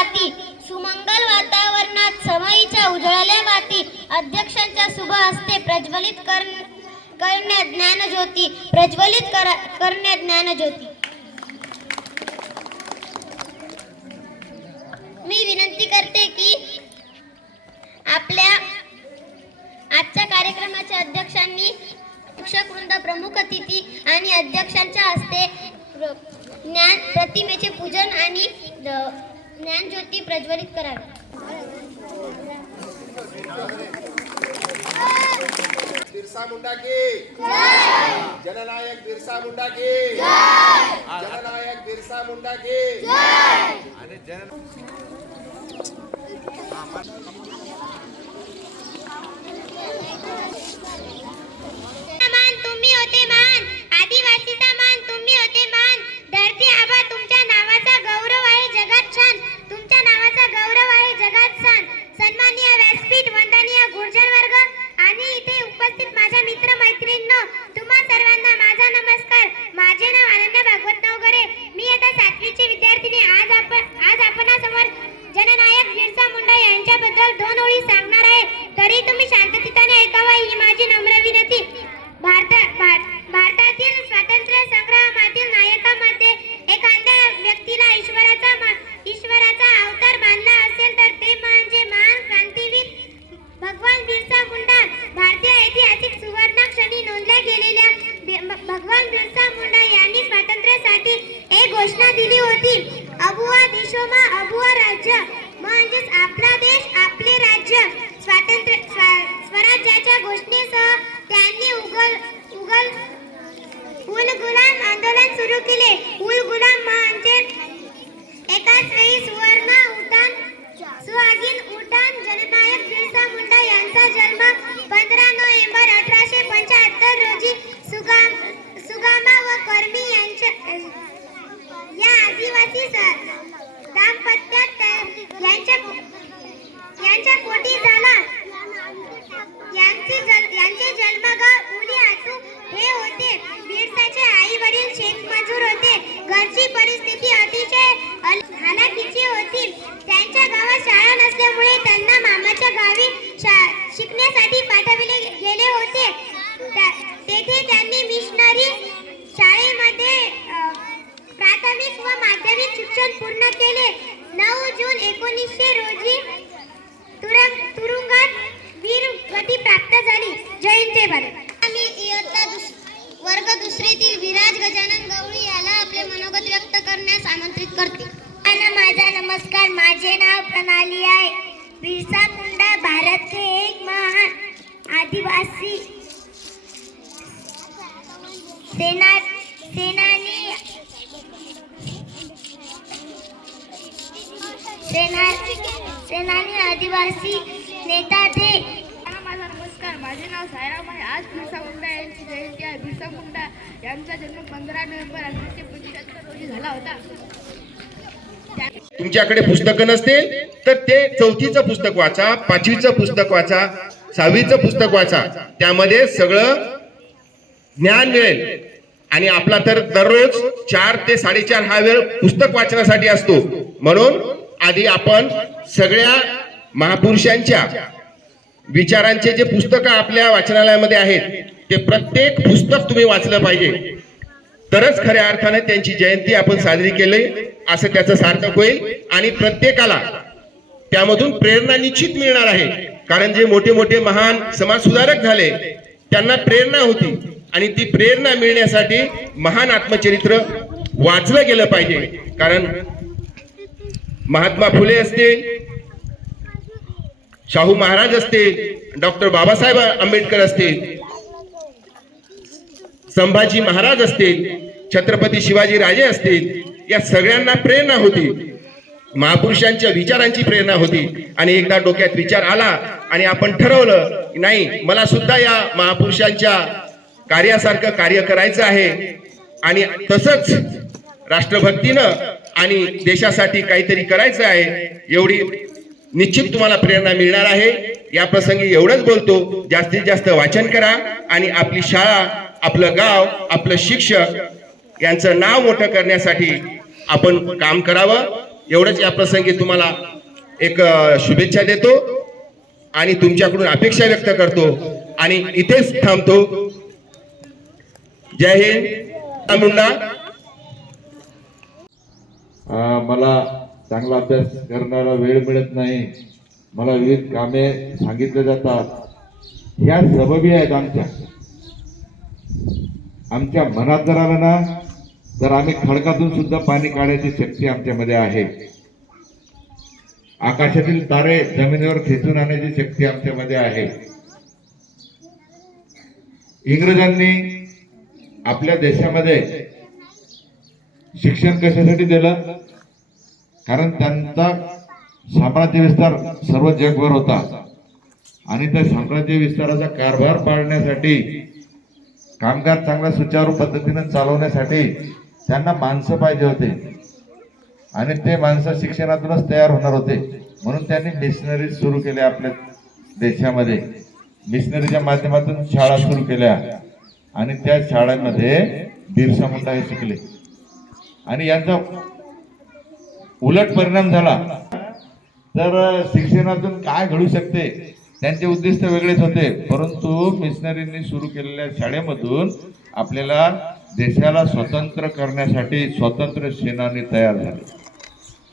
वाती सुमंगल वातावरणात समयीच्या उजळल्या वाती अध्यक्षांच्या शुभ हस्ते प्रज्वलित कर करण्यात ज्ञानज्योती प्रज्वलित करा करण्यात ज्ञानज्योती. मी विनंती करते की आपल्या आजच्या कार्यक्रमाच्या अध्यक्षांनी शिक्षकवृंद प्रमुख अतिथी आणि अध्यक्षांच्या हस्ते ज्ञान प्रतिमेचे पूजन आणि ज्ञानज्योती प्रज्वलित करावी. बिरसा मुंडा की। जननायक बिरसा मुंडा की। जननायक बिरसा मुंडा की। मान तुम्ही होते मान. आदिवासीचा मान तुम्ही होते मान. धरती आबा तुमच्या नावाचा गौरव पूर्ण केले. नऊ जून एकोणीसशे रोजी तुरुंगात वीर गती प्राप्त झाली. जय भारत. आम्ही इयत्ता दुस वर्ग दुसरीतील विराज गजानन गवळी याला आपले मनोगत व्यक्त करण्यास आमंत्रित करते. माझा नमस्कार. माझे नाव प्रणाली आहे. आदिवासी नेता थे। माझा नमस्कार. माझे नाव सायराम आहे. आज बिरसा मुंडा यांची जयंती आहे. बिरसा मुंडा यांचा जन्म पंधरा नोव्हेंबर अठराशे पंच्याहत्तर रोजी झाला होता. तुमच्याकडे पुस्तकं नसतील तर ते चौथीचं पुस्तक वाचा पाचवीचं पुस्तक वाचा सहावीचं पुस्तक वाचा. त्यामध्ये सगळं ज्ञान मिळेल. आणि आपला तर दररोज चार ते साडेचार हा वेळ पुस्तक वाचण्यासाठी असतो. म्हणून आधी आपण सगळ्या महापुरुषांच्या विचारांचे जे पुस्तकं आपल्या वाचनालयामध्ये आहेत ते प्रत्येक पुस्तक तुम्ही वाचलं पाहिजे. तरच खऱ्या अर्थाने त्यांची जयंती आपण साजरी केली असं त्याचं सार्थक होईल आणि प्रत्येकाला त्यामधून प्रेरणा निश्चित मिळणार आहे. कारण जे मोठे मोठे महान समाज सुधारक झाले त्यांना प्रेरणा होती आणि ती प्रेरणा मिळण्यासाठी महान आत्मचरित्र वाचलं गेलं पाहिजे. कारण महात्मा फुले असतील शाहू महाराज असतील डॉक्टर बाबासाहेब आंबेडकर असतील संभाजी महाराज असतील छत्रपती शिवाजी राजे असतील या सगळ्यांना प्रेरणा होती. महापुरुषांच्या विचारांची प्रेरणा होती. आणि एकदा डोक्यात विचार आला आणि आपण ठरवलं नाही मला सुद्धा या महापुरुषांच्या कार्यासारखं कार्य करायचं आहे. आणि तसंच राष्ट्रभक्तीनं आणि देशासाठी काहीतरी करायचं आहे एवढी निश्चित तुम्हाला प्रेरणा मिळणार आहे. या प्रसंगी एवढंच बोलतो जास्तीत जास्त वाचन करा आणि आपली शाळा आपलं गाव आपलं शिक्षक यांचं नाव मोठं करण्यासाठी आपण काम करावं. एवढंच या प्रसंगी तुम्हाला एक शुभेच्छा देतो आणि तुमच्याकडून अपेक्षा व्यक्त करतो आणि इथेच थांबतो. जय हिंद. मुंडा. मला चांगला अभ्यास करणारा वेळ मिळत नाही. मला विविध कामे सांगितले जातात. ह्या सबबी आहेत आमच्या. आमच्या मनात जर आलं ना तर आम्ही खडकातून सुद्धा पाणी काढायची शक्ती आमच्यामध्ये आहे. आकाशातील तारे जमिनीवर खेचून आणण्याची शक्ती आमच्यामध्ये आहे. इंग्रजांनी आपल्या देशामध्ये शिक्षण कशासाठी दिलं? कारण त्यांचा साम्राज्य विस्तार सर्व जगभर होता. आणि त्या साम्राज्य विस्ताराचा कारभार पाळण्यासाठी कामगार चांगल्या सुचारू पद्धतीनं चालवण्यासाठी त्यांना माणसं पाहिजे होते. आणि ते माणसं शिक्षणातूनच तयार होणार होते. म्हणून त्यांनी मिशनरी सुरू केल्या आपल्या देशामध्ये. मिशनरीच्या माध्यमातून शाळा सुरू केल्या. आणि त्या शाळांमध्ये बिरसा मुंडा हे शिकले. आणि यांचा उलट परिणाम झाला. तर शिक्षणातून काय घडू शकते? त्यांचे उद्दिष्ट वेगळेच होते. परंतु मिशनरींनी सुरू केलेल्या शाळेमधून आपल्याला देशाला स्वतंत्र करण्यासाठी स्वतंत्र सेनानी तयार झाले.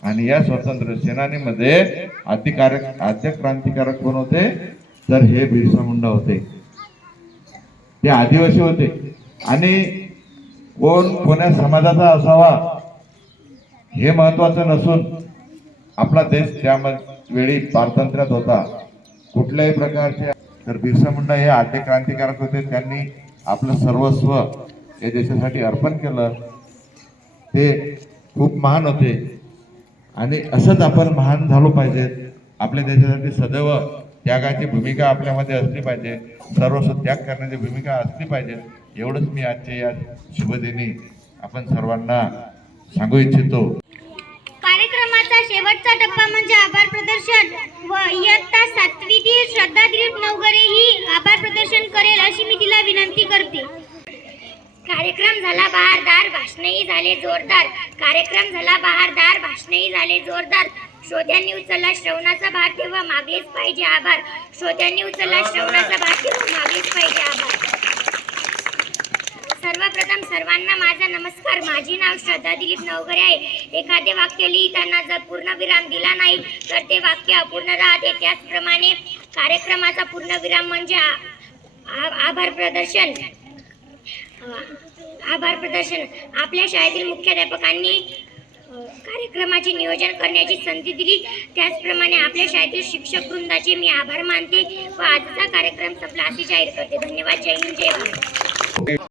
आणि या स्वतंत्र सेनानीमध्ये अधिकारक आद्य क्रांतिकारक कोण होते? तर हे बिरसा मुंडा होते. ते आदिवासी होते. आणि कोण कोण्या समाजाचा असावा? हे महत्वाचं नसून आपला देश त्या वेळी पारतंत्र्यात होता. कुठल्याही प्रकारचे तर बिरसा मुंडा हे आद्य क्रांतिकारक होते. त्यांनी आपलं सर्वस्व या देशासाठी अर्पण केलं. ते खूप महान होते. आणि असंच आपण महान झालो पाहिजे. आपल्या देशासाठी सदैव त्यागाची भूमिका आपल्यामध्ये असली पाहिजे. सर्वस्व त्याग करण्याची भूमिका असली पाहिजे. एवढंच मी आजच्या या शुभदिनी आपण सर्वांना सांगू इच्छितो. कार्यक्रमाचा शेवटचा टप्पा म्हणजे आभार प्रदर्शन. व इयत्ता सातवीतील श्रद्धा दिलीप नवगरे ही आभार प्रदर्शन करेल अशी मी तिला विनंती करते. कार्यक्रम झाला बहारदार भाषणही झाले जोरदार. कार्यक्रम झाला बहारदार भाषणही झाले जोरदार. श्रोत्यांनी उचलला श्रवणाचा भाग तेव्हा मागलेच पाहिजे आभार. श्रोत्यांनी उचलला श्रवणाचा भाग तेव्हा मागलेच पाहिजे आभार. सर्वप्रथम सर्वांना माझा नमस्कार. माझे नाव श्रद्धा दिलीप नवगरे आहे. एखादे वाक्य लिहिताना जर पूर्ण विराम दिला नाही तर ते वाक्य अपूर्ण राहते. त्याचप्रमाणे कार्यक्रमाचा पूर्ण विराम म्हणजे आ- आ- आभार प्रदर्शन. आभार प्रदर्शन. आपल्या शाळेतील मुख्याध्यापकांनी कार्यक्रमाचे नियोजन करण्याची संधी दिली. त्याचप्रमाणे आपल्या शाळेतील शिक्षक वृंदाचे मी आभार मानते व आजचा कार्यक्रम संपला. असे जाहीर करते धन्यवाद. जय हिंद जय भारत.